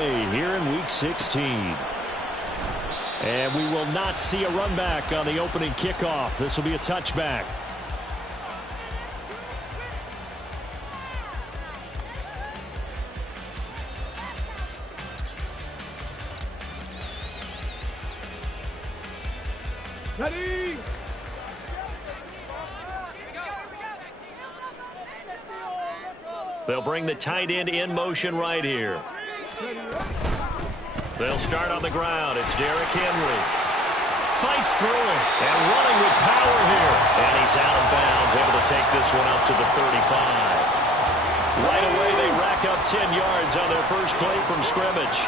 Here in Week 16. And we will not see a run back on the opening kickoff. This will be a touchback. Ready? They'll bring the tight end in motion right here. They'll start on the ground. It's Derrick Henry. Fights through it and running with power here. And he's out of bounds, able to take this one up to the 35. Right away, they rack up 10 yards on their first play from scrimmage.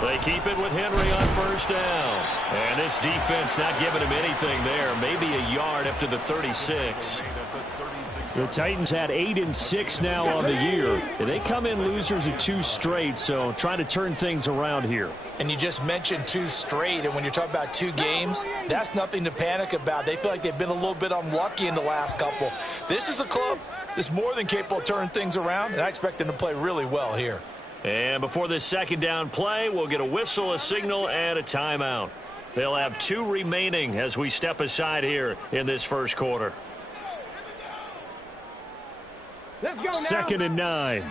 They keep it with Henry on first down. And this defense not giving him anything there. Maybe a yard up to the 36. The Titans had 8-6 now on the year. And they come in losers of 2 straight, so trying to turn things around here. And you just mentioned 2 straight, and when you're talking about 2 games, that's nothing to panic about. They feel like they've been a little bit unlucky in the last couple. This is a club that's more than capable of turning things around, and I expect them to play really well here. And before this second down play, we'll get a whistle, a signal, and a timeout. They'll have 2 remaining as we step aside here in this first quarter. Let's go now. 2nd and 9.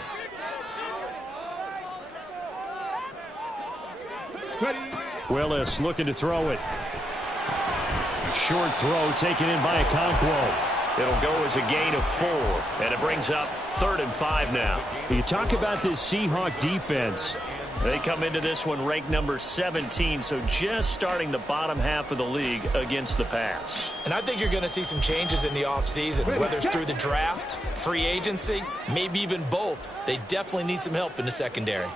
Ready? Willis looking to throw it. Short throw taken in by Okonkwo. It'll go as a gain of 4, and it brings up 3rd and 5 now. You talk about this Seahawk defense. They come into this one ranked number 17, so just starting the bottom half of the league against the pass. And I think you're going to see some changes in the offseason, whether it's through the draft, free agency, maybe even both. They definitely need some help in the secondary.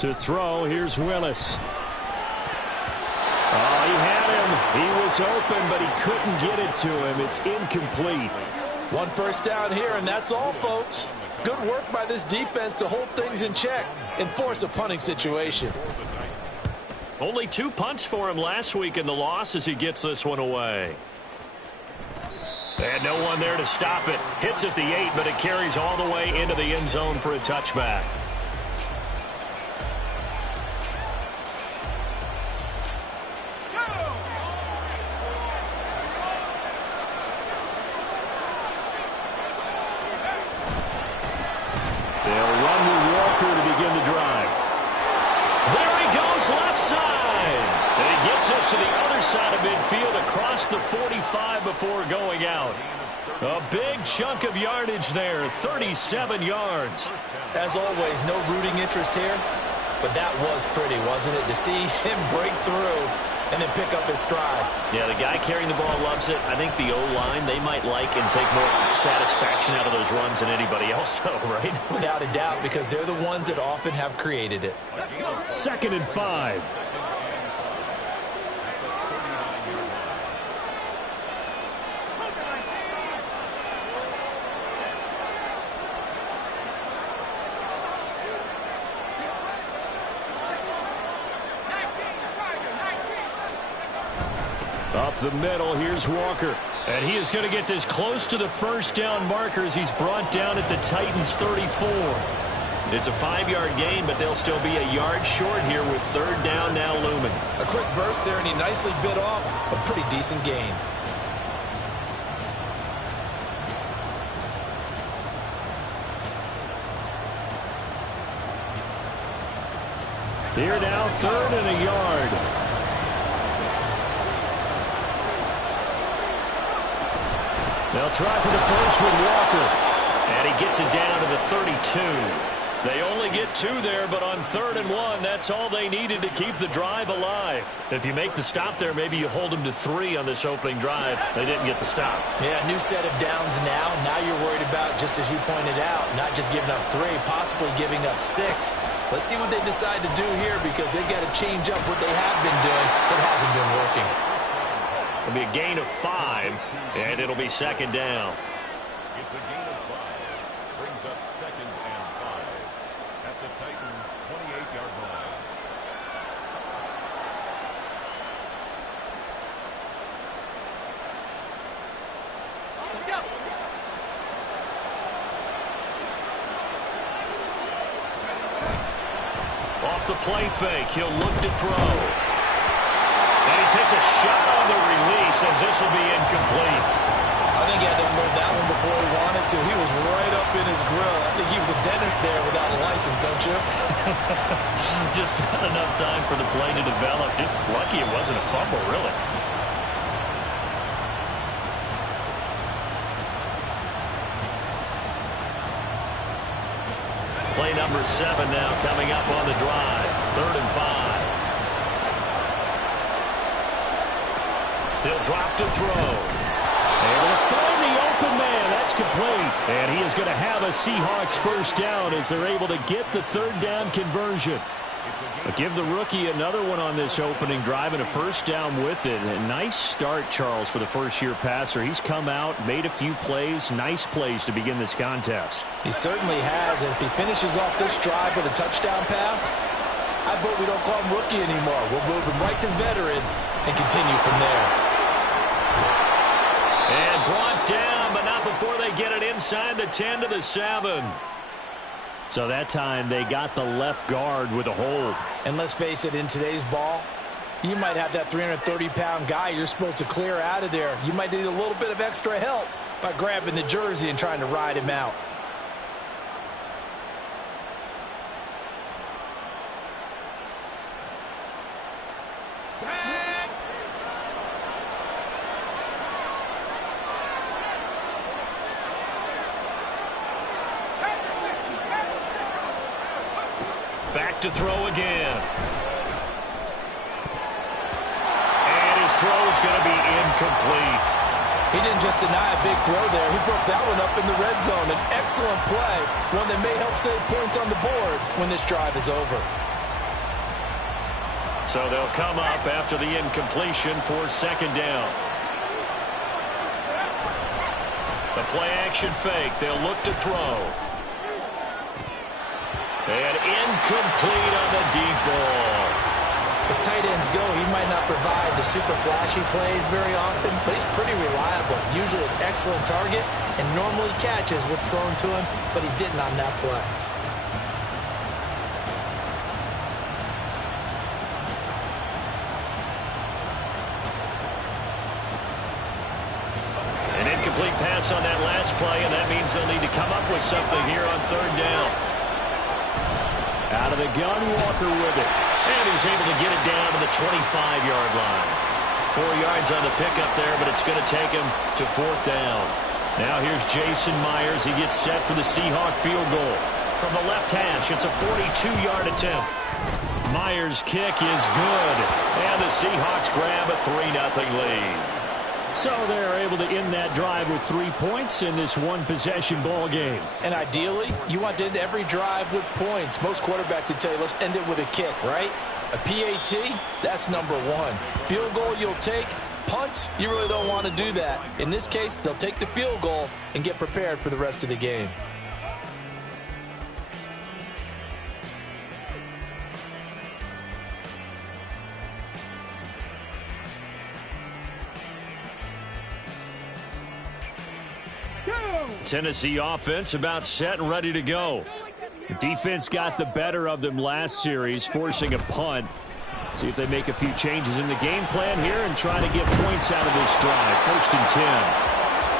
To throw, here's Willis. Oh, he had him. He was open, but he couldn't get it to him. It's incomplete. 1 first down here, and that's all, folks. Good work by this defense to hold things in check and force a punting situation. Only 2 punts for him last week in the loss as he gets this one away. And no one there to stop it. Hits at the 8, but it carries all the way into the end zone for a touchback. To the other side of midfield across the 45 before going out. A big chunk of yardage there, 37 yards. As always, no rooting interest here, but that was pretty, wasn't it? To see him break through and then pick up his stride. Yeah, the guy carrying the ball loves it. I think the O-line, they might like and take more satisfaction out of those runs than anybody else, right? Without a doubt, because they're the ones that often have created it. 2nd and 5. Up the middle, here's Walker. And he is going to get this close to the first down marker as he's brought down at the Titans' 34. It's a 5-yard gain, but they'll still be a yard short here with 3rd down now looming. A quick burst there, and he nicely bit off a pretty decent gain. Here now, 3rd and a yard. They'll try for the first with Walker. And he gets it down to the 32. They only get 2 there, but on 3rd and 1, that's all they needed to keep the drive alive. If you make the stop there, maybe you hold them to 3 on this opening drive. They didn't get the stop. Yeah, new set of downs now. Now you're worried about, just as you pointed out, not just giving up 3, possibly giving up 6. Let's see what they decide to do here, because they've got to change up what they have been doing. It hasn't been working. It'll be a gain of 5, and it'll be 2nd down. It's a gain of 5. Brings up 2nd and 5 at the Titans' 28-yard line. off the play fake. He'll look to throw. And he takes a shot on the release as this will be incomplete. I think he had to unload that one before he wanted to. He was right up in his grill. I think he was a dentist there without a license, don't you? Just not enough time for the play to develop. Just lucky it wasn't a fumble, really. Play number 7 now coming up on the drive. 3rd and 5. He'll drop to throw. Able to find the open man. That's complete. And he is going to have a Seahawks first down as they're able to get the 3rd down conversion. But give the rookie another one on this opening drive and a first down with it. A nice start, Charles, for the first-year passer. He's come out, made a few plays, nice plays to begin this contest. He certainly has. And if he finishes off this drive with a touchdown pass, I vote we don't call him rookie anymore. We'll move him right to veteran and continue from there. And brought down, but not before they get it inside the 10 to the 7. So that time they got the left guard with a hold. And let's face it, in today's ball, you might have that 330-pound guy you're supposed to clear out of there. You might need a little bit of extra help by grabbing the jersey and trying to ride him out. To throw again. And his throw is going to be incomplete. He didn't just deny a big throw there. He broke that one up in the red zone. An excellent play, one that may help save points on the board when this drive is over. So they'll come up after the incompletion for 2nd down. The play action fake. They'll look to throw. And incomplete on the deep ball. As tight ends go, he might not provide the super flashy plays very often, but he's pretty reliable. Usually an excellent target and normally catches what's thrown to him, but he didn't on that play. An incomplete pass on that last play, and that means they'll need to come up with something here on 3rd down. Out of the gun, Walker with it. And he's able to get it down to the 25-yard line. 4 yards on the pickup there, but it's going to take him to 4th down. Now here's Jason Myers. He gets set for the Seahawk field goal. From the left hash, it's a 42-yard attempt. Myers' kick is good. And the Seahawks grab a 3-0 lead. So they're able to end that drive with 3 points in this one-possession ball game. And ideally, you want to end every drive with points. Most quarterbacks would tell you, let's end it with a kick, right? A PAT, that's number 1. Field goal you'll take. Punts, you really don't want to do that. In this case, they'll take the field goal and get prepared for the rest of the game. Tennessee offense about set and ready to go. The defense got the better of them last series, forcing a punt. See if they make a few changes in the game plan here and try to get points out of this drive. 1st and 10.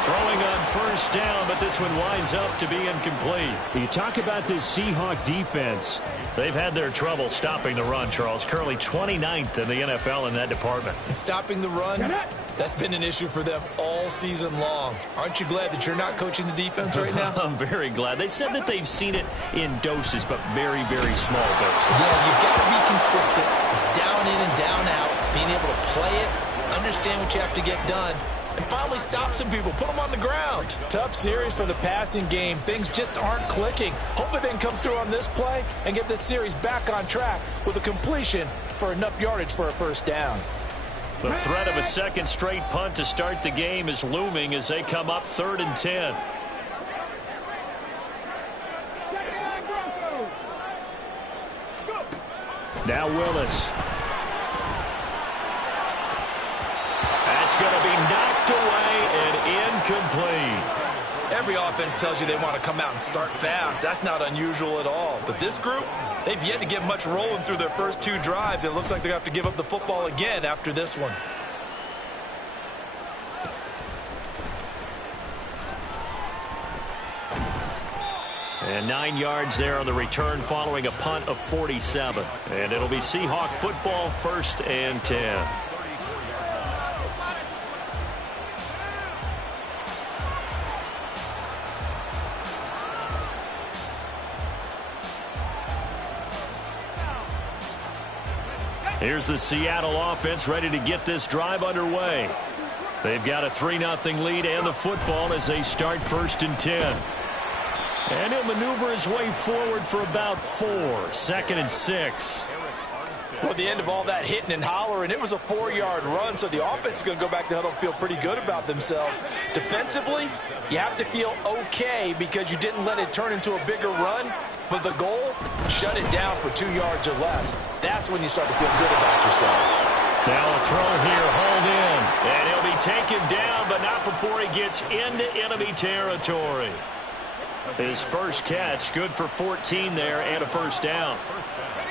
Throwing on 1st down, but this one winds up to be incomplete. You talk about this Seahawk defense. They've had their trouble stopping the run, Charles. Currently 29th in the NFL in that department. And stopping the run, that's been an issue for them all season long. Aren't you glad that you're not coaching the defense right now? I'm very glad. They said that they've seen it in doses, but very, very small doses. Yeah, you've got to be consistent. It's down in and down out. Being able to play it, understand what you have to get done, and finally stop some people, put them on the ground. Tough series for the passing game. Things just aren't clicking. Hopefully they can come through on this play and get this series back on track with a completion for enough yardage for a 1st down. The threat of a 2nd straight punt to start the game is looming as they come up 3rd and 10. Now Willis. That's going to be knocked away and incomplete. Every offense tells you they want to come out and start fast. That's not unusual at all. But this group, They've yet to get much rolling through their first 2 drives. It looks like they're going to have to give up the football again after this one. And 9 yards there on the return following a punt of 47. And it'll be Seahawk football, 1st and 10. Here's the Seattle offense ready to get this drive underway. They've got a 3-0 lead and the football as they start 1st and 10. And he'll maneuver his way forward for about 4. 2nd and 6. Well, the end of all that hitting and hollering, it was a 4-yard run, so the offense is going to go back to huddle and feel pretty good about themselves. Defensively, you have to feel okay because you didn't let it turn into a bigger run, but the goal, shut it down for 2 yards or less. That's when you start to feel good about yourselves. Now a throw here, hauled in, and he'll be taken down, but not before he gets into enemy territory. His first catch, good for 14 there and a 1st down.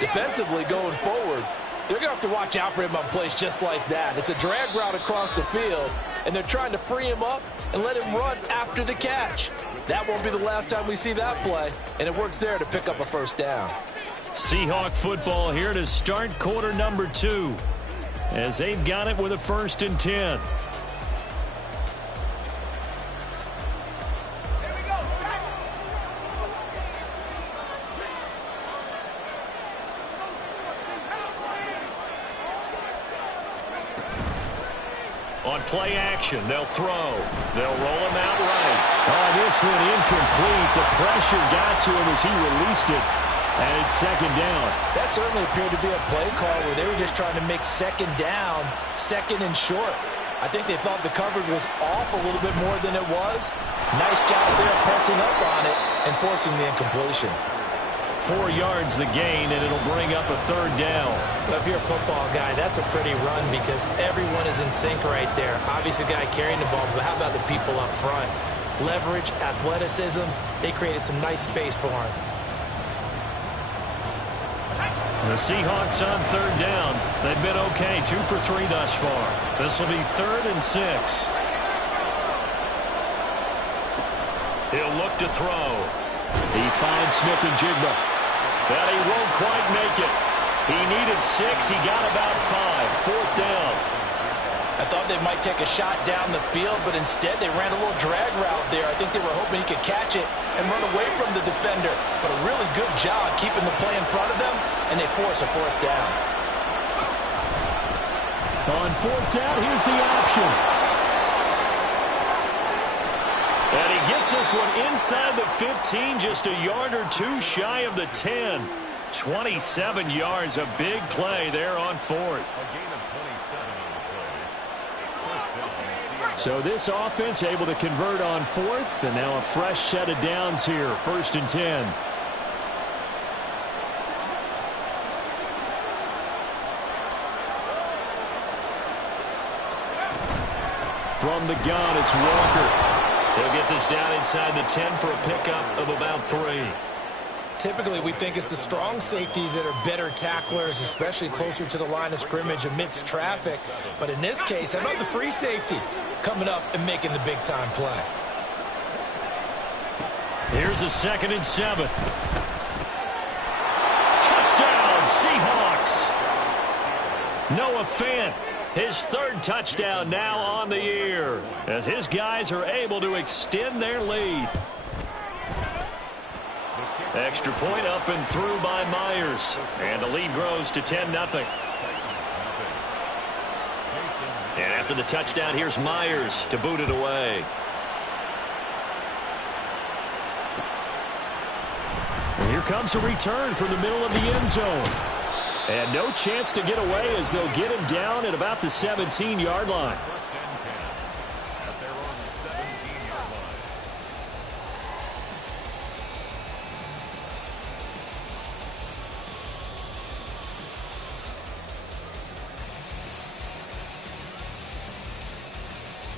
Defensively going forward, they're going to have to watch out for him on plays just like that. It's a drag route across the field, and they're trying to free him up and let him run after the catch. That won't be the last time we see that play, and it works there to pick up a 1st down. Seahawk football here to start quarter number 2 as they've got it with a 1st and 10. On play action, they'll throw. They'll roll him out right. Oh, this one incomplete. The pressure got to him as he released it. And it's 2nd down. That certainly appeared to be a play call where they were just trying to make 2nd down, 2nd and short. I think they thought the coverage was off a little bit more than it was. Nice job there pressing up on it and forcing the incompletion. 4 yards the gain, and it'll bring up a 3rd down. But if you're a football guy, that's a pretty run because everyone is in sync right there. Obviously, the guy carrying the ball, but how about the people up front? Leverage, athleticism, they created some nice space for him. The Seahawks on 3rd down. They've been okay, 2 for 3 thus far. This will be 3rd and 6. He'll look to throw. He finds Smith-Njigba. But he won't quite make it. He needed 6. He got about 5. 4th down. I thought they might take a shot down the field, but instead they ran a little drag route there. I think they were hoping he could catch it and run away from the defender. But a really good job keeping the play in front of them, and they force a 4th down. On 4th down, here's the option. And he gets this one inside the 15, just a yard or 2 shy of the 10. 27 yards, a big play there on 4th. So this offense able to convert on 4th, and now a fresh set of downs here, 1st and 10. From the gun, it's Walker. He'll get this down inside the 10 for a pickup of about 3. Typically, we think it's the strong safeties that are better tacklers, especially closer to the line of scrimmage amidst traffic. But in this case, how about the free safety coming up and making the big-time play? Here's a 2nd and 7. Touchdown, Seahawks! Noah Fant, his 3rd touchdown now on the year, as his guys are able to extend their lead. Extra point up and through by Myers. And the lead grows to 10-0. And after the touchdown, here's Myers to boot it away. And here comes a return from the middle of the end zone. And no chance to get away as they'll get him down at about the 17-yard line.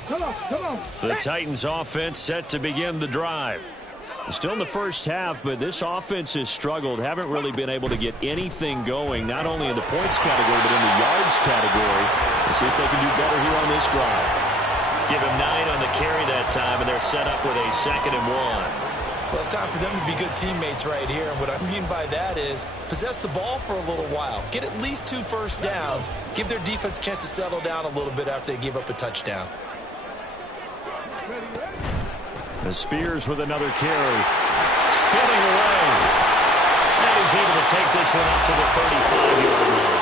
Come on. The Titans offense set to begin the drive. Still in the first half, but this offense has struggled. Haven't really been able to get anything going, not only in the points category, but in the yards category. Let's see if they can do better here on this drive. Give him 9 on the carry that time, and they're set up with a 2nd and 1. Well, it's time for them to be good teammates right here. And what I mean by that is possess the ball for a little while. Get at least 2 first downs. Give their defense a chance to settle down a little bit after they give up a touchdown. The Spears with another carry. Spinning away. And he's able to take this one up to the 35-yard line.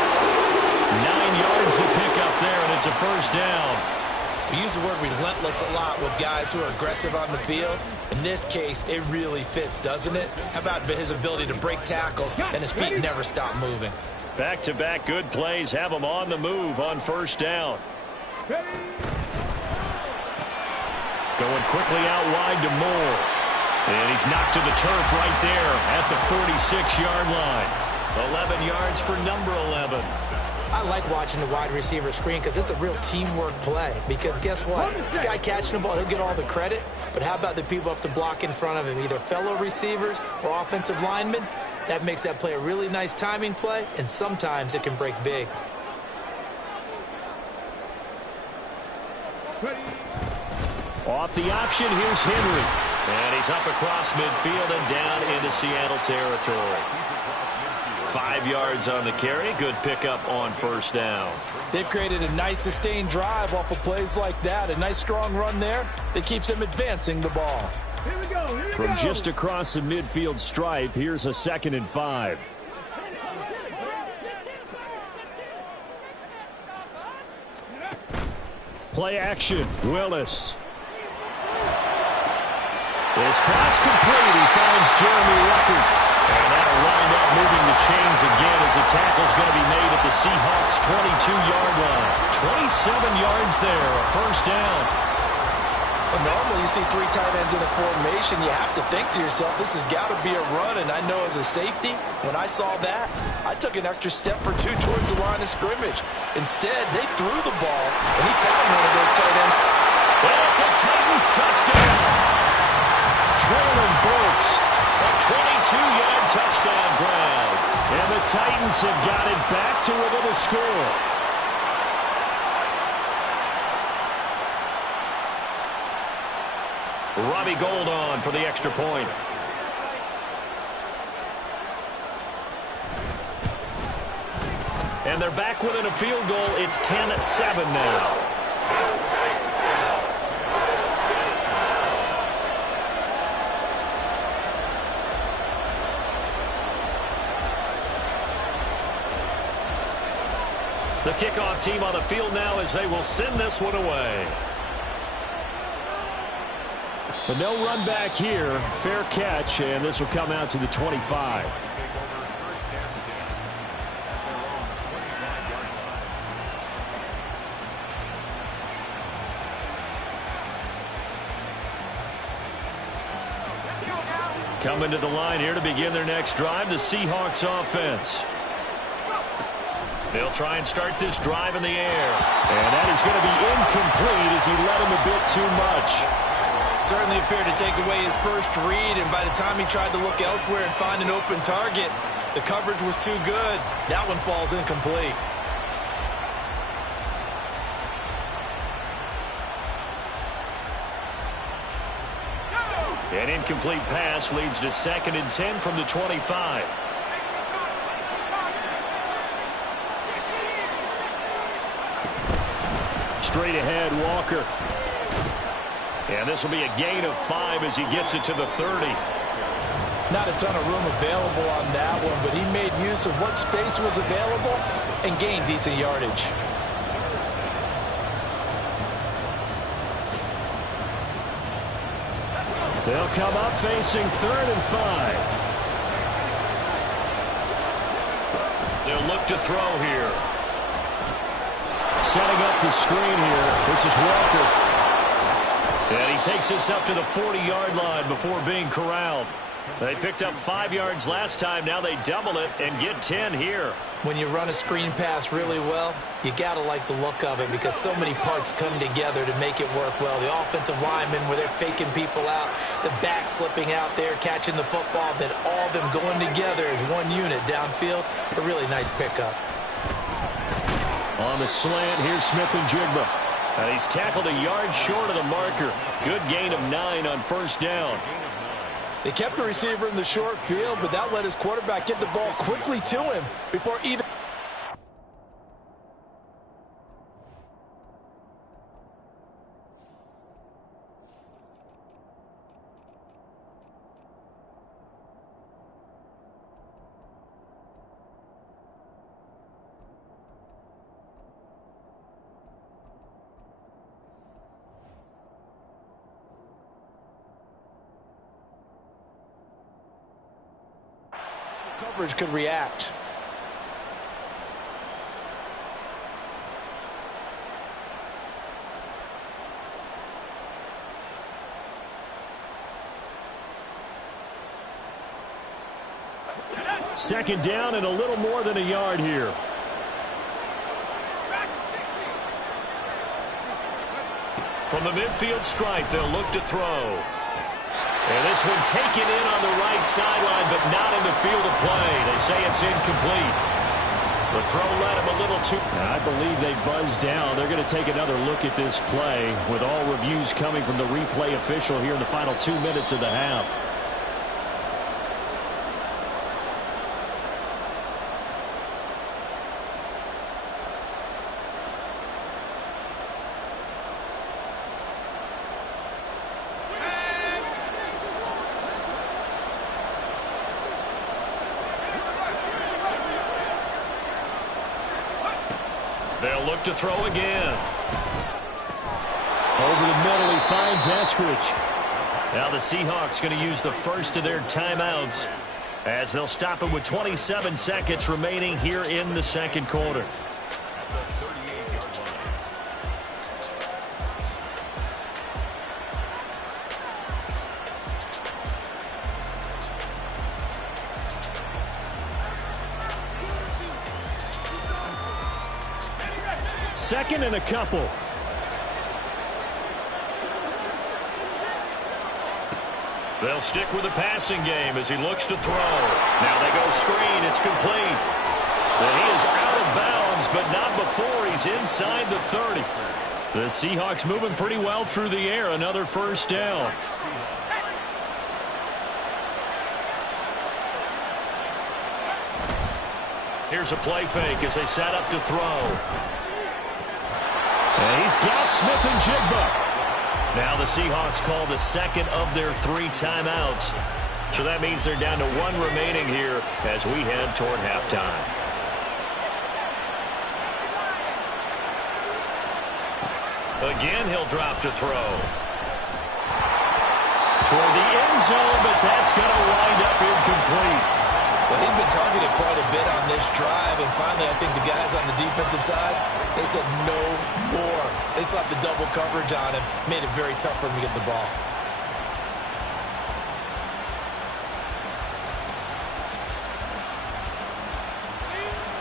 9 yards to pick up there, and it's a first down. We use the word relentless a lot with guys who are aggressive on the field. In this case, it really fits, doesn't it? How about his ability to break tackles and his feet never stop moving? Back-to-back good plays have him on the move on first down. Going quickly out wide to Moore. And he's knocked to the turf right there at the 46-yard line. 11 yards for number 11. I like watching the wide receiver screen because it's a real teamwork play. Because guess what? The guy catching the ball, he'll get all the credit. But how about the people up to block in front of him, either fellow receivers or offensive linemen? That makes that play a really nice timing play, and sometimes it can break big. Off the option, here's Henry. And he's up across midfield and down into Seattle territory. 5 yards on the carry. Good pickup on first down. They've created a nice sustained drive off of plays like that. A nice strong run there that keeps them advancing the ball. Here we go. Here we From go. just across the midfield stripe, here's a 2nd and 5. Play action. Willis. This pass complete. He finds Jeremy Ruckert. And that'll wind up moving the chains again as the tackle's going to be made at the Seahawks' 22-yard line. 27 yards there, a first down. Well, normally you see 3 tight ends in a formation. You have to think to yourself, this has got to be a run. And I know as a safety, when I saw that, I took an extra step or 2 towards the line of scrimmage. Instead, they threw the ball, and he found one of those tight ends. And it's a Titans touchdown. Traylon Burks, a 22-yard touchdown grab. And the Titans have got it back to within a score. Robbie Gould on for the extra point. And they're back within a field goal. It's 10-7 now. The kickoff team on the field now as they will send this one away. But no run back here. Fair catch, and this will come out to the 25. Coming to the line here to begin their next drive, the Seahawks offense. They'll try and start this drive in the air. And that is going to be incomplete as he led him a bit too much. Certainly appeared to take away his first read, and by the time he tried to look elsewhere and find an open target, the coverage was too good. That one falls incomplete. An incomplete pass leads to 2nd and 10 from the 25. Straight ahead, Walker. And this will be a gain of 5 as he gets it to the 30. Not a ton of room available on that one, but he made use of what space was available and gained decent yardage. They'll come up facing 3rd and 5. They'll look to throw here. Setting up the screen here. This is Walker. And he takes this up to the 40-yard line before being corralled. They picked up 5 yards last time. Now they double it and get 10 here. When you run a screen pass really well, you got to like the look of it because so many parts come together to make it work well. The offensive linemen, where they're faking people out. The back slipping out there, catching the football, then all of them going together as one unit downfield. A really nice pickup. On the slant, here's Smith-Njigba. And he's tackled a yard short of the marker. Good gain of 9 on first down. They kept the receiver in the short field, but that let his quarterback get the ball quickly to him before even... coverage could react. Second down and a little more than a yard here. From the midfield stripe, they'll look to throw. And this one taken in on the right sideline, but not in the field of play. They say it's incomplete. The throw led him a little too... I believe they buzzed down. They're going to take another look at this play with all reviews coming from the replay official here in the final 2 minutes of the half. They'll look to throw again. Over the middle, he finds Eskridge. Now the Seahawks going to use the first of their timeouts as they'll stop it with 27 seconds remaining here in the second quarter. Second and a couple. They'll stick with the passing game as he looks to throw. Now they go screen. It's complete. Well, he is out of bounds, but not before he's inside the 30. The Seahawks moving pretty well through the air. Another first down. Here's a play fake as they set up to throw. And he's got Smith-Njigba. Now the Seahawks call the second of their 3 timeouts. So that means they're down to 1 remaining here as we head toward halftime. Again, he'll drop to throw. Toward the end zone, but that's going to wind up incomplete. Well, he'd been targeted quite a bit on this drive, and finally I think the guys on the defensive side, they said no more. They slapped the double coverage on him, made it very tough for him to get the ball.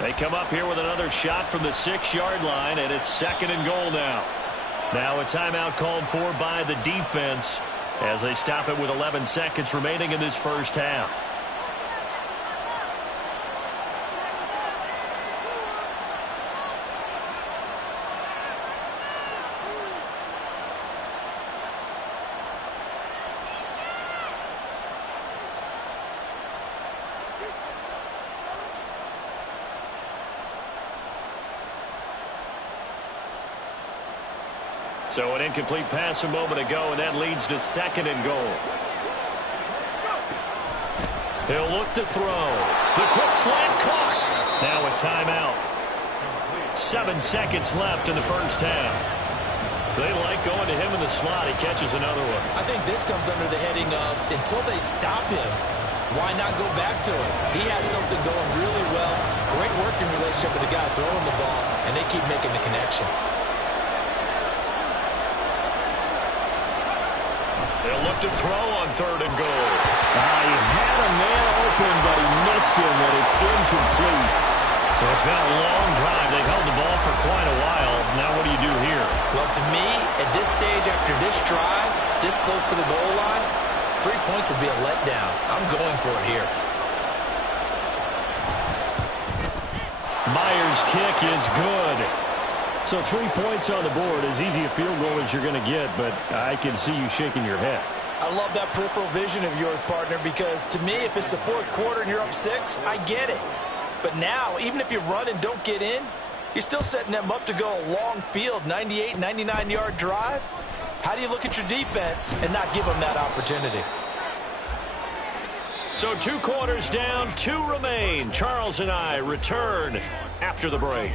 They come up here with another shot from the 6-yard line, and it's second and goal now. Now a timeout called for by the defense as they stop it with 11 seconds remaining in this first half. So an incomplete pass a moment ago, and that leads to second and goal. He'll look to throw. The quick slant caught. Now a timeout. 7 seconds left in the first half. They like going to him in the slot. He catches another one. I think this comes under the heading of until they stop him, why not go back to him? He has something going really well. Great working relationship with the guy throwing the ball, and they keep making the connection. They'll look to throw on third and goal. He had a man open, but he missed him, and it's incomplete. So it's been a long drive. They've held the ball for quite a while. Now what do you do here? Well, to me, at this stage after this drive, this close to the goal line, 3 points would be a letdown. I'm going for it here. Myers' kick is good. So 3 points on the board, as easy a field goal as you're going to get, but I can see you shaking your head. I love that peripheral vision of yours, partner, because to me, if it's the fourth quarter and you're up 6, I get it. But now, even if you run and don't get in, you're still setting them up to go a long field, 98, 99-yard drive. How do you look at your defense and not give them that opportunity? So 2 quarters down, 2 remain. Charles and I return after the break.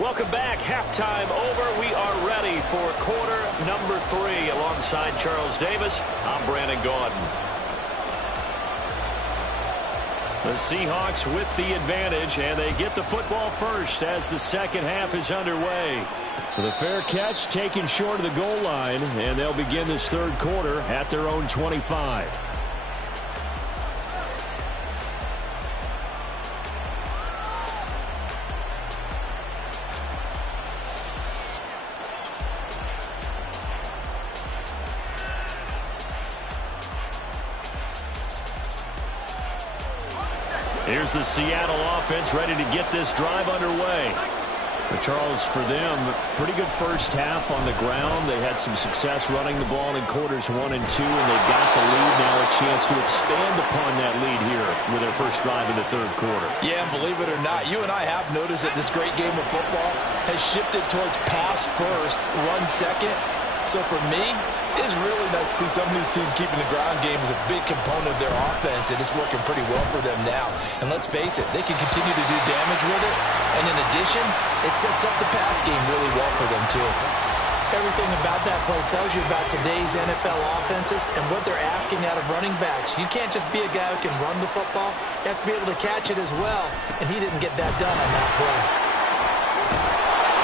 Welcome back. Halftime over. We are ready for quarter number 3. Alongside Charles Davis, I'm Brandon Gaudin. The Seahawks with the advantage, and they get the football first as the second half is underway. The fair catch taken short of the goal line, and they'll begin this third quarter at their own 25. Here's the Seattle offense ready to get this drive underway. Charles, for them, pretty good first half on the ground. They had some success running the ball in quarters 1 and 2, and they've got the lead now, a chance to expand upon that lead here with their first drive in the third quarter. Yeah, and believe it or not, you and I have noticed that this great game of football has shifted towards pass first, run second. So for me, it's really nice to see some of these teams keeping the ground game as a big component of their offense, and it's working pretty well for them now. And let's face it, they can continue to do damage with it. And in addition, it sets up the pass game really well for them, too. Everything about that play tells you about today's NFL offenses and what they're asking out of running backs. You can't just be a guy who can run the football. You have to be able to catch it as well, and he didn't get that done on that play.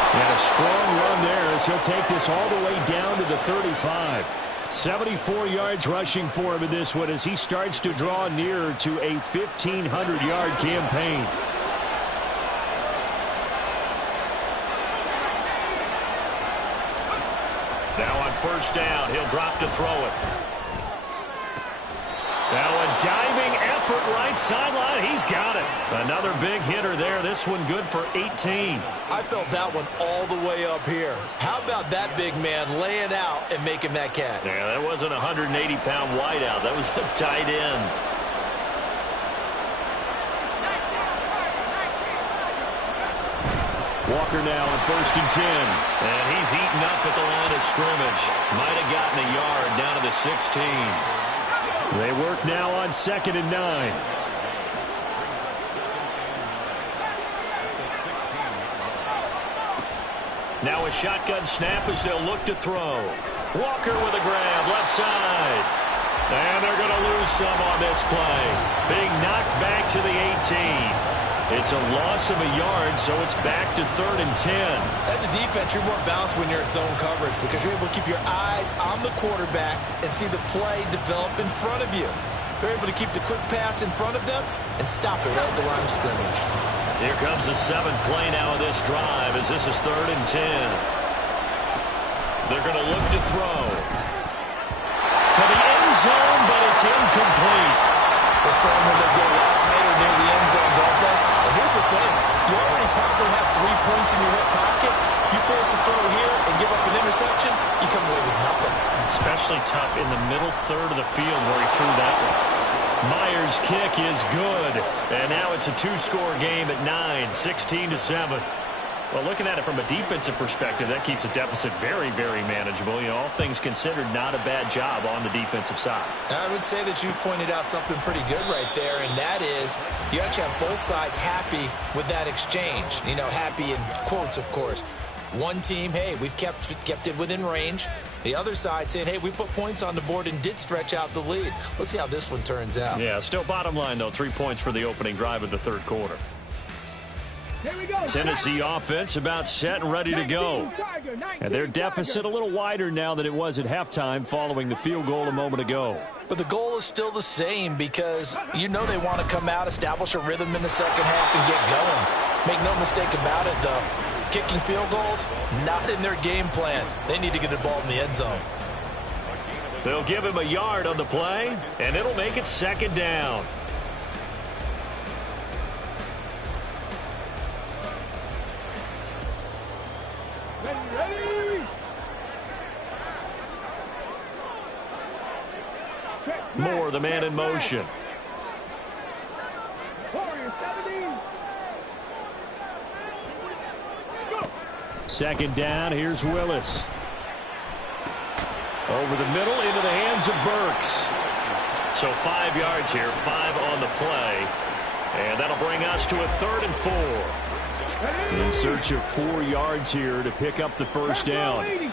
And a strong run there as he'll take this all the way down to the 35. 74 yards rushing for him in this one as he starts to draw nearer to a 1,500-yard campaign. Now on first down, he'll drop to throw it. Now a diving effort right sideline. He's got it. Another big hitter there. This one good for 18. I felt that one all the way up here. How about that big man laying out and making that catch? Yeah, that wasn't a 180-pound wideout. That was a tight end. Walker now on first and 10. And he's heating up at the line of scrimmage. Might have gotten a yard down to the 16. They work now on second and 9. Now a shotgun snap as they'll look to throw. Walker with a grab, left side. And they're going to lose some on this play. Being knocked back to the 18. It's a loss of a yard, so it's back to third and 10. As a defense, you're more balanced when you're in zone coverage because you're able to keep your eyes on the quarterback and see the play develop in front of you. They're able to keep the quick pass in front of them and stop it right at the line of scrimmage. Here comes the 7th play now of this drive as this is third and 10. They're going to look to throw. To the end zone, but it's incomplete. The strong windows get a lot tighter near the end zone, don't they? And here's the thing. You already probably have 3 points in your hip pocket. You force a throw here and give up an interception, you come away with nothing. Especially tough in the middle third of the field where he threw that one. Myers' kick is good. And now it's a 2-score game at 9, 16-7. Well, looking at it from a defensive perspective, that keeps the deficit very, very manageable. You know, all things considered, not a bad job on the defensive side. I would say that you've pointed out something pretty good right there, and that is you actually have both sides happy with that exchange. You know, happy in quotes, of course. One team, hey, we've kept it within range. The other side saying, hey, we put points on the board and did stretch out the lead. Let's see how this one turns out. Yeah, still bottom line, though, 3 points for the opening drive of the third quarter. Here we go. Tennessee offense about set and ready to go. And their deficit a little wider now than it was at halftime following the field goal a moment ago. But the goal is still the same because you know they want to come out, establish a rhythm in the second half, and get going. Make no mistake about it, though. Kicking field goals, not in their game plan. They need to get the ball in the end zone. They'll give him a yard on the play, and it'll make it second down. Ready. Moore, the man in motion. Warrior 17. Second down, here's Willis. Over the middle, into the hands of Burks. So 5 yards here, 5 on the play. And that'll bring us to a 3rd and 4. In search of 4 yards here to pick up the first down.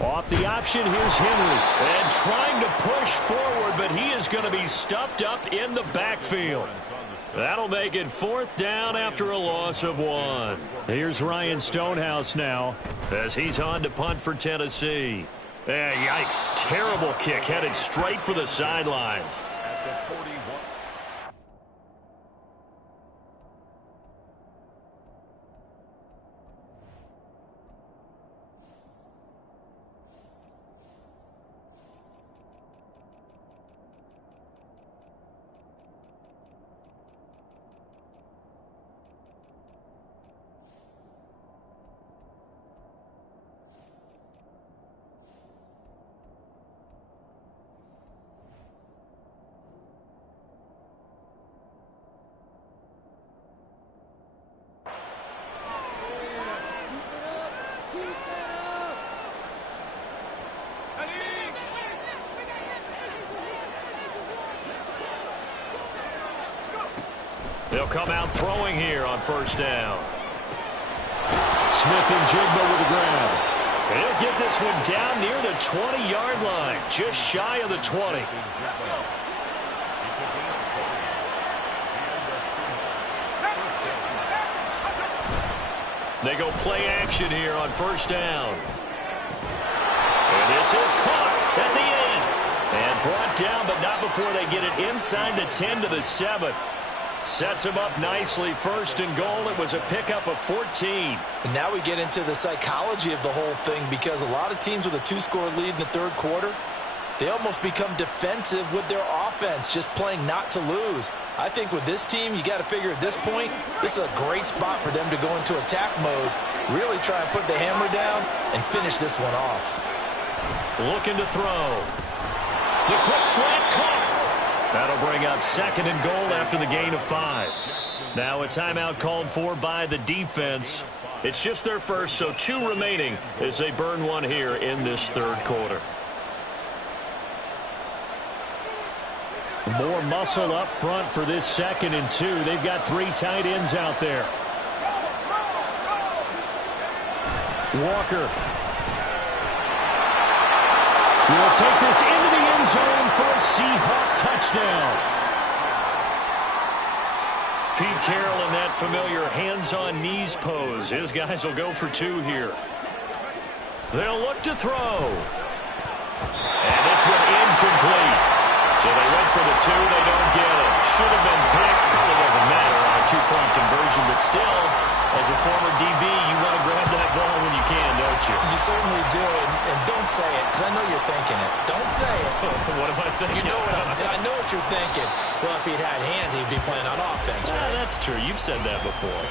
Off the option, here's Henry. And trying to push forward, but he is going to be stuffed up in the backfield. That'll make it 4th down after a loss of 1. Here's Ryan Stonehouse now as he's on to punt for Tennessee. Yikes, terrible kick headed straight for the sidelines. They'll come out throwing here on first down. Smith and Jigba with the grab. And he'll get this one down near the 20-yard line, just shy of the 20. They go play action here on first down. And this is caught at the end. And brought down, but not before they get it inside the 10 to the 7. Sets him up nicely. 1st and goal. It was a pickup of 14. And now we get into the psychology of the whole thing because a lot of teams with a 2-score lead in the third quarter, they almost become defensive with their offense, just playing not to lose. I think with this team, you got to figure at this point, this is a great spot for them to go into attack mode, really try and put the hammer down and finish this one off. Looking to throw. The quick slant caught. That'll bring up 2nd and goal after the gain of 5. Now a timeout called for by the defense. It's just their first, so 2 remaining as they burn one here in this third quarter. More muscle up front for this 2nd and 2. They've got 3 tight ends out there. Walker will take this into the end zone for a Seahawk touchdown. Pete Carroll in that familiar hands-on knees pose. His guys will go for 2 here. They'll look to throw. And this one incomplete. So they went for the 2. They don't get it. Should have been picked. Probably doesn't matter on a 2-point conversion, but still, as a former DB, you want to grab that ball when you can, don't you? You certainly do, and don't say it, because I know you're thinking it. Don't say it. What am I thinking? You know I know what you're thinking. Well, if he'd had hands, he'd be playing on offense, right? That's true. You've said that before.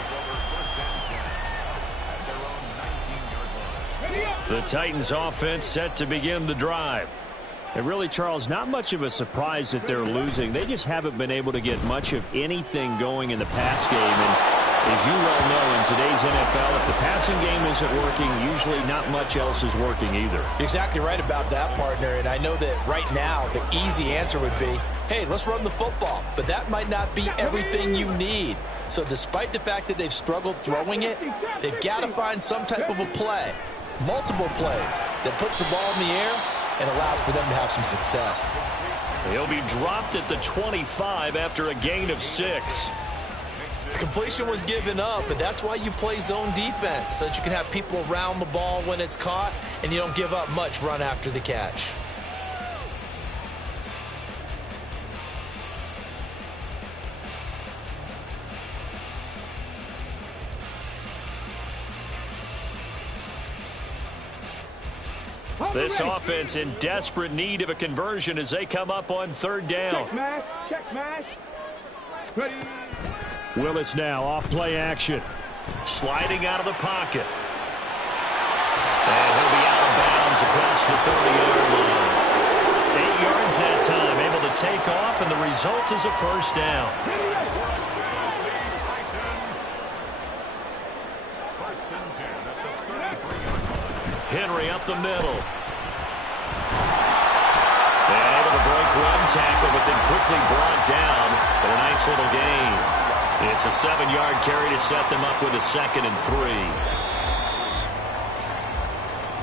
The Titans offense set to begin the drive. And really, Charles, not much of a surprise that they're losing. They just haven't been able to get much of anything going in the pass game. And As you well know, in today's NFL, if the passing game isn't working, usually not much else is working either. You're exactly right about that, partner. And I know that right now the easy answer would be, hey, let's run the football. But that might not be everything you need. So despite the fact that they've struggled throwing it, they've got to find some type of a play, multiple plays, that puts the ball in the air and allows for them to have some success. He'll be dropped at the 25 after a gain of 6. Completion was given up, but that's why you play zone defense, so that you can have people around the ball when it's caught, and you don't give up much run after the catch. This offense in desperate need of a conversion as they come up on 3rd down. Check mash. Check mash. Ready. Willis now off play action. Sliding out of the pocket. And he'll be out of bounds across the 30-yard line. 8 yards that time, able to take off, and the result is a 1st down. Henry up the middle. And able to break one tackle, but then quickly brought down. But a nice little gain. It's a 7-yard carry to set them up with a 2nd and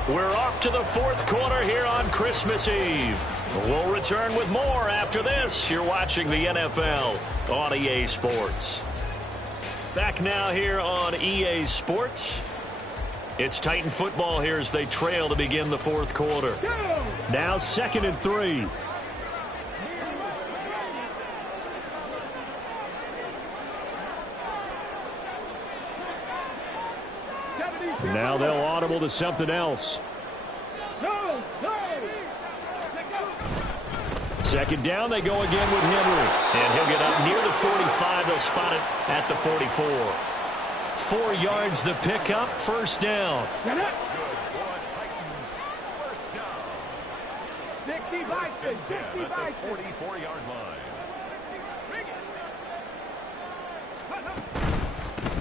3. We're off to the 4th quarter here on Christmas Eve. We'll return with more after this. You're watching the NFL on EA Sports. Back now here on EA Sports. It's Titan football here as they trail to begin the 4th quarter. Now 2nd and 3. Now they'll audible to something else. No. 2nd down, they go again with Henry. And he'll get up near the 45. They'll spot it at the 44. 4 yards the pickup, 1st down. That's good for a Titans first down. 10 at the 44-yard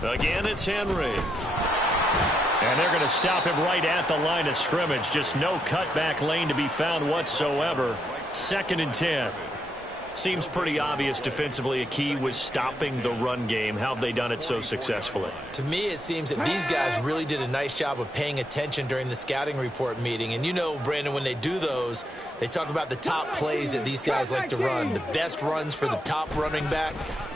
line. Again, it's Henry. And they're going to stop him right at the line of scrimmage. Just no cutback lane to be found whatsoever. 2nd and 10. Seems pretty obvious defensively a key was stopping the run game. How have they done it so successfully? To me, it seems that these guys really did a nice job of paying attention during the scouting report meeting. And you know, Brandon, when they do those, they talk about the top plays that these guys like to run. The best runs for the top running back.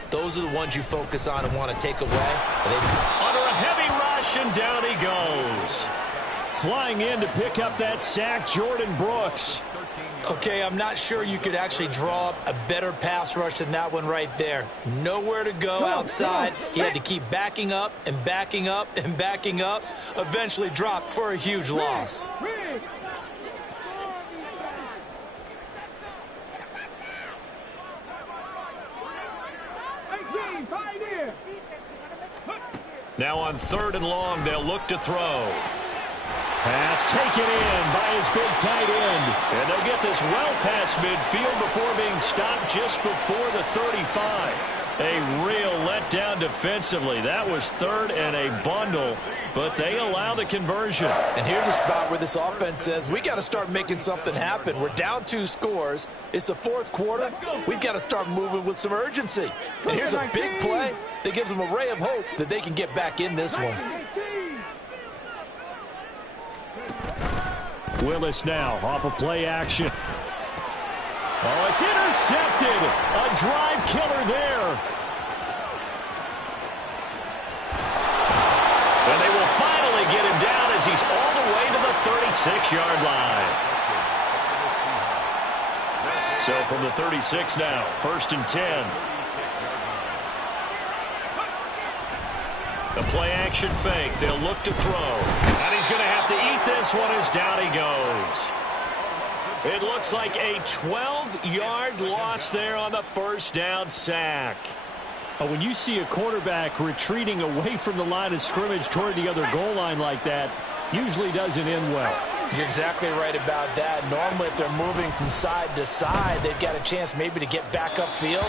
Those are the ones you focus on and want to take away. Under a heavy rush, and down he goes. Flying in to pick up that sack, Jordan Brooks. Okay, I'm not sure you could actually draw up a better pass rush than that one right there. Nowhere to go outside. He had to keep backing up and backing up and backing up. Eventually dropped for a huge loss. Now on 3rd and long, they'll look to throw. Pass taken in by his big tight end. And they'll get this well past midfield before being stopped just before the 35. A real letdown defensively. That was 3rd and a bundle, but they allow the conversion. And here's a spot where this offense says, we got to start making something happen. We're down 2 scores. It's the 4th quarter. We've got to start moving with some urgency. And here's a big play that gives them a ray of hope that they can get back in this one. Willis now off of play action. Oh, it's intercepted. A drive killer there. And they will finally get him down as he's all the way to the 36-yard line. So from the 36 now, 1st and 10. The play action fake. They'll look to throw. And he's going to have to eat this one as down he goes. It looks like a 12-yard loss there on the 1st down sack. When you see a quarterback retreating away from the line of scrimmage toward the other goal line like that, usually doesn't end well. You're exactly right about that. Normally, if they're moving from side to side, they've got a chance maybe to get back upfield.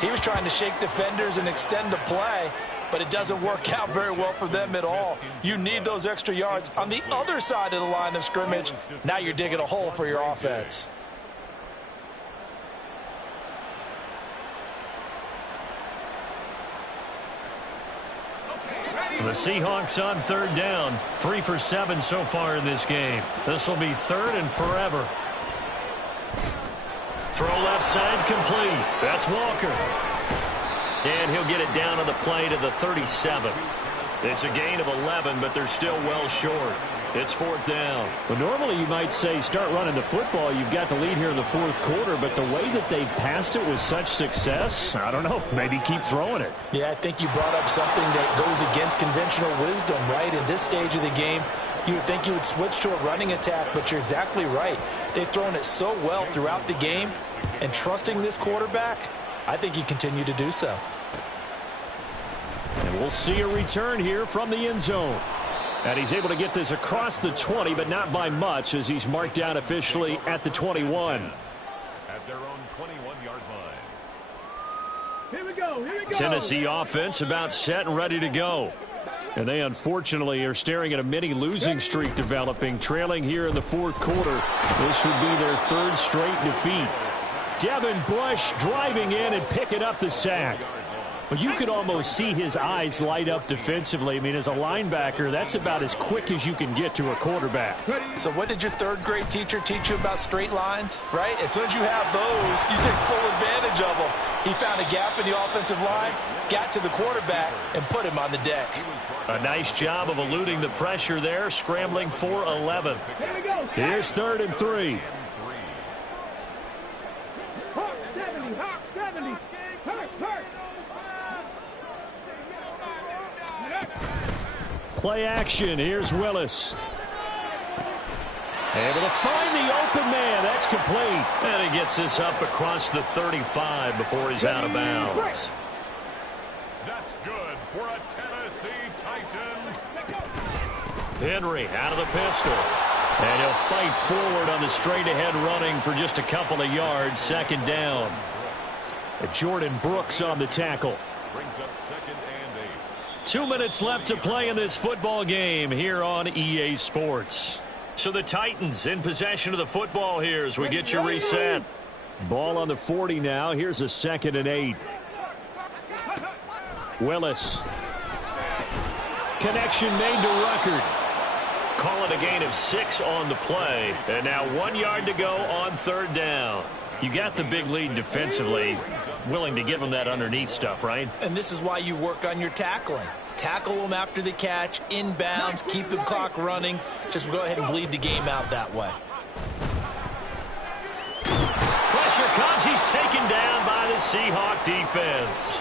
He was trying to shake defenders and extend the play. but it doesn't work out very well for them at all. You need those extra yards on the other side of the line of scrimmage. Now you're digging a hole for your offense. The Seahawks on third down. 3 for 7 so far in this game. This will be third and forever. Throw left side complete. That's Walker. And he'll get it down on the play to the 37. It's a gain of 11, but they're still well short. It's fourth down. Well, normally you might say start running the football. You've got the lead here in the fourth quarter, but the way that they've passed it with such success, I don't know, maybe keep throwing it. Yeah, I think you brought up something that goes against conventional wisdom, right? At this stage of the game, you would think you would switch to a running attack, but you're exactly right. They've thrown it so well throughout the game, and trusting this quarterback, I think you continue to do so. And we'll see a return here from the end zone. And he's able to get this across the 20, but not by much, as he's marked down officially at the 21. At their own 21-yard line. Here we go. Here we go. Tennessee offense about set and ready to go. And they unfortunately are staring at a mini losing streak developing, trailing here in the fourth quarter. This would be their third straight defeat. Devin Bush driving in and picking up the sack. But you could almost see his eyes light up defensively. I mean, as a linebacker, that's about as quick as you can get to a quarterback. So what did your third grade teacher teach you about straight lines, right? As soon as you have those, you take full advantage of them. He found a gap in the offensive line, got to the quarterback, and put him on the deck. A nice job of eluding the pressure there, scrambling for 11. Here we go. Here's 3rd and 3. Hawk 70. Hawk 70. Hawk. Play action. Here's Willis. Able to find the open man. That's complete. And he gets this up across the 35 before he's out of bounds. That's good for a Tennessee Titan. Henry out of the pistol. And he'll fight forward on the straight-ahead running for just a couple of yards. Second down. Jordan Brooks on the tackle. Brings up 2nd and 8. 2 minutes left to play in this football game here on EA Sports. So the Titans in possession of the football here as we get you reset. Ball on the 40 now. Here's a 2nd and 8. Willis. Connection made to Ruckert. Call it a gain of 6 on the play. And now 1 yard to go on third down. You got the big lead defensively. Willing to give them that underneath stuff, right? And this is why you work on your tackling. Tackle them after the catch, inbounds, keep the clock running. Just go ahead and bleed the game out that way. Pressure comes. He's taken down by the Seahawk defense.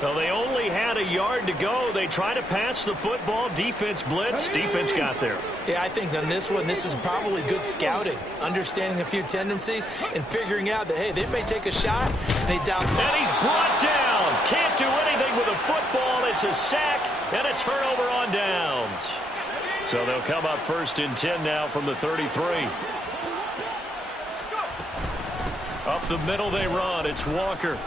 Well, they only had a yard to go. They try to pass the football. Defense blitz. Defense got there. Yeah, I think on this one, this is probably good scouting, understanding a few tendencies, and figuring out that, hey, they may take a shot, and they doubt. And he's brought down. Can't do anything with a football. It's a sack and a turnover on downs. So they'll come up 1st and 10 now from the 33. Up the middle they run. It's Walker.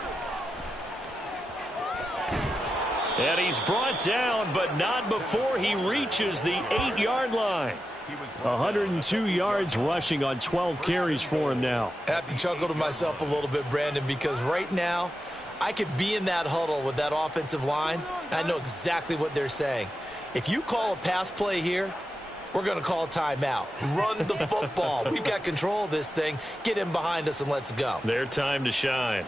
And he's brought down, but not before he reaches the 8-yard line. 102 yards rushing on 12 carries for him now. I have to chuckle to myself a little bit, Brandon, because right now I could be in that huddle with that offensive line, and I know exactly what they're saying. If you call a pass play here, we're going to call timeout. Run the football. We've got control of this thing. Get him behind us and let's go. Their time to shine.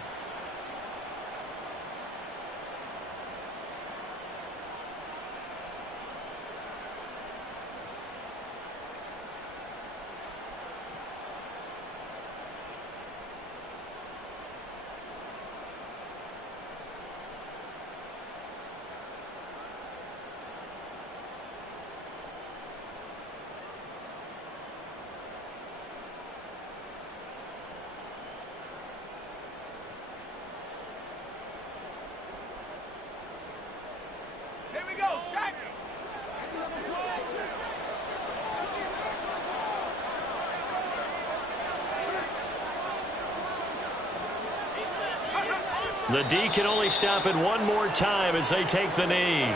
The D can only stop it one more time as they take the knee.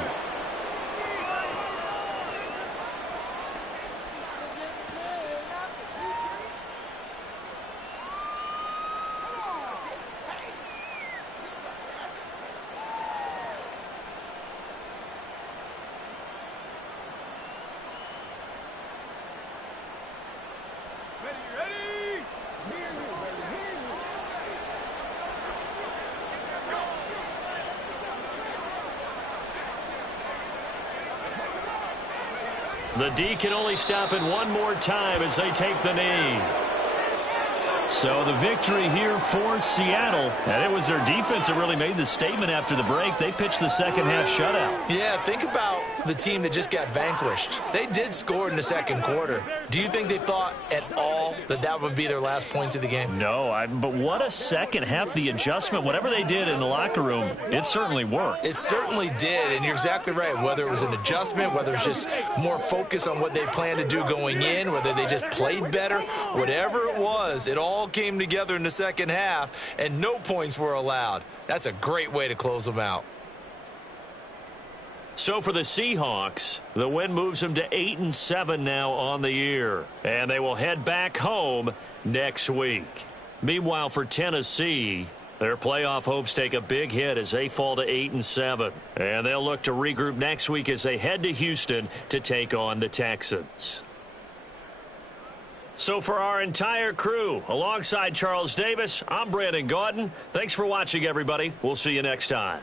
The D can only stop it one more time as they take the knee. So the victory here for Seattle. And it was their defense that really made the statement after the break. They pitched the second half shutout. Yeah, think about the team that just got vanquished. They did score in the second quarter. Do you think they thought at all that that would be their last points of the game? No, but what a second half. The adjustment, whatever they did in the locker room, it certainly worked. It certainly did, and you're exactly right. Whether it was an adjustment, whether it's just more focus on what they planned to do going in, whether they just played better, whatever it was, it all came together in the second half, and no points were allowed. That's a great way to close them out. So for the Seahawks, the win moves them to 8-7 now on the year. And they will head back home next week. Meanwhile, for Tennessee, their playoff hopes take a big hit as they fall to 8-7. And they'll look to regroup next week as they head to Houston to take on the Texans. So for our entire crew, alongside Charles Davis, I'm Brandon Gaudin. Thanks for watching, everybody. We'll see you next time.